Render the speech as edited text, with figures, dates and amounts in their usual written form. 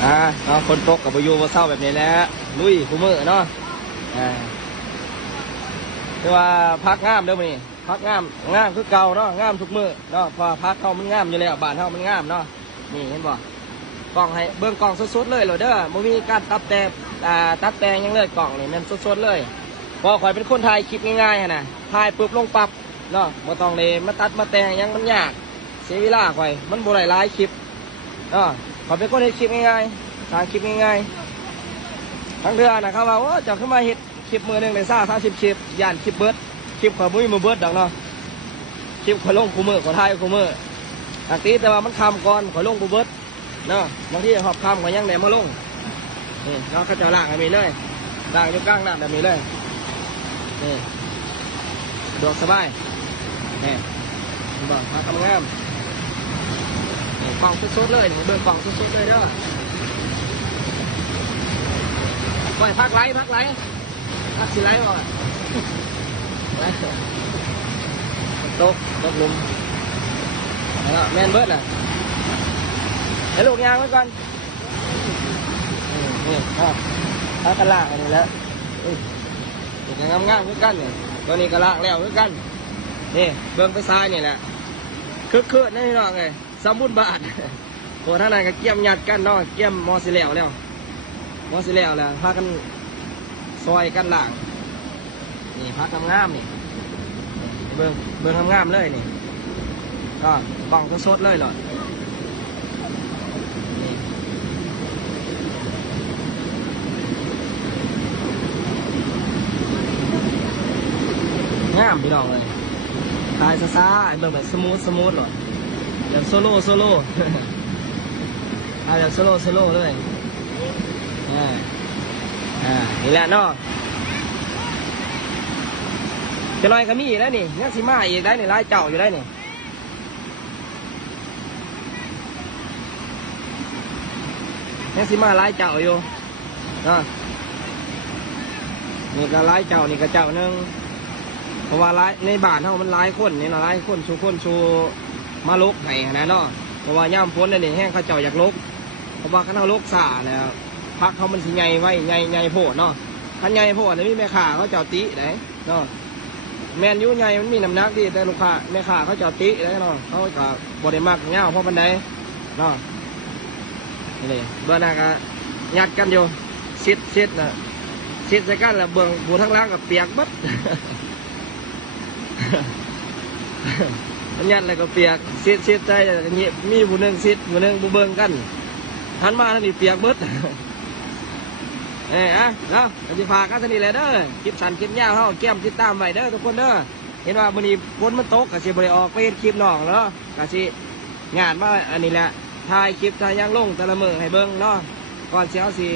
เนาะคนตกกับพายุมาเศร้าแบบนี้แหละลุยคู่มือเนาะคือว่าพักงามเด้อมื้อนี้พักงามคือเก่าเนาะงามทุกมื้อเนาะพอพักเขามันงามอยู่แล้วบ้านเขามันงามเนาะนี่เห็นบ่กล่องให้เบิ่งกล่องสดๆเลยเหรอเด้อบ่มีการตัดแต่งยังเลยกล่องนี่มันสดๆเลยพอข่อยเป็นคนถ่ายคลิปง่ายๆนะถ่ายปุ๊บลงปั๊บเนาะบ่ต้องเลยมาตัดมาแต่งยังมันยากเสียเวลาข่อยมันบ่ได้หลายคลิปเนาะข่อยเป็นคนเฮ็ดคลิปง่ายๆถ่ายคลิปง่ายๆทั้งเดือนนะครับว่าโอ้จะขึ้นมาเฮ็ดคลิปมือหนึ่งใน30 คลิปย่านคลิปเบิร์ดคลิปข่อยมุ้ยมือเบิร์ดดังเนาะคลิปข่อยลงคู่มือข่อยถ่ายคู่มืออันนี้แต่ว่ามันคำก่อนข่อยลงคู่เบิร์ดเนาะบางทีหอบคำข่อยยังแหนมาลงนี่เนาะเขาจะล่างมีเลยล่างอยู่กลางน้ำแบบนี้เลยนี่สะดวกสบายนี่บอกมาทำงานนี่กล่องสุดๆเลยเบิ่งกล่องสุดๆเลยเด้อปล่อยพักไลพักสิไลก่อนตกลุมแล้วแมนเบิร์ดอ่ะให้ลูกยางไว้ก่อนนี่ถ้ากระลากอันนี้แล้วนี่งามๆขึ้นกันเนี่ยตัวนี้กระลากแล้วขึ้นกันนี่เบื้องไปซ้ายนี่แหละคึกๆนี่น้องเลยสมบูรณ์บาทตัวท่านนั้นก็เกี่ยมหยัดกันเนาะเกี่ยมมอสิแล้วพากันซอยกันล่างนี่พักงามนี่เบิ่งงามเลยนี่ก็กล่องสดเลยเหรองามพี่น้องเลยตายซ่าๆเบิ่งแบบสมูทหรอแบบโซโล่แบบโซโล่เลยนี่แหละเนาะจะลอยขมิ้นแล้วนี่ยังสีมาอีกได้นี่ลายเจ้าอยู่ได้นี่ยังสีมาลายเจ้าอยู่นี่ก็ลายเจ้านี่ก็เจ้านึงเพราะว่าลายในบ้านเท่ามันลายคนนี่นะลายคนชูมาลกไห้นะเนาะเพราะว่าย่ามพ้นนี่แห้งเขาเจ้าอยากลกเพราะว่าข้าวลกสาแล้วพักเขามันสิใหญ่ไว้ใหญ่โพดเนาะท่านใหญ่โพดแต่มีแม่ข่าเขาเจ้าติไหนเนาะแมนยูใหญ่มันมีน้ำหนักดีแต่ลูกค้าแม่ข่าเขาเจ้าติไหนเนาะเขาก็บริมากเงาเพราะมันได้เนาะนี่เลยเบอร์หน้าก็ยัดกันอยู่ซิดนะซิดใส่กันแล้วเบื้องบูทั้งล่างกับเปียกบัดมันยัดอะไรก็เปียกซิดใจเงี้ยมีบูนึงซิดบูนึงบูเบิ้งกันทันมาแล้วนี่เปียกบัดเนาะจะพากันสนิทเลยเด้อคลิปสั้นคลิปยาวเขาเกี่ยมติดตามไว้เด้อทุกคนเด้อเห็นว่าวันนี้ฝนมันตกกะสิบริออกไปคลิปน้องแล้วกะสิงานมาอันนี้แหละถ่ายคลิปถ่ายย่างลงแต่ละมือให้เบิ้งเนาะก่อนเช้าสิ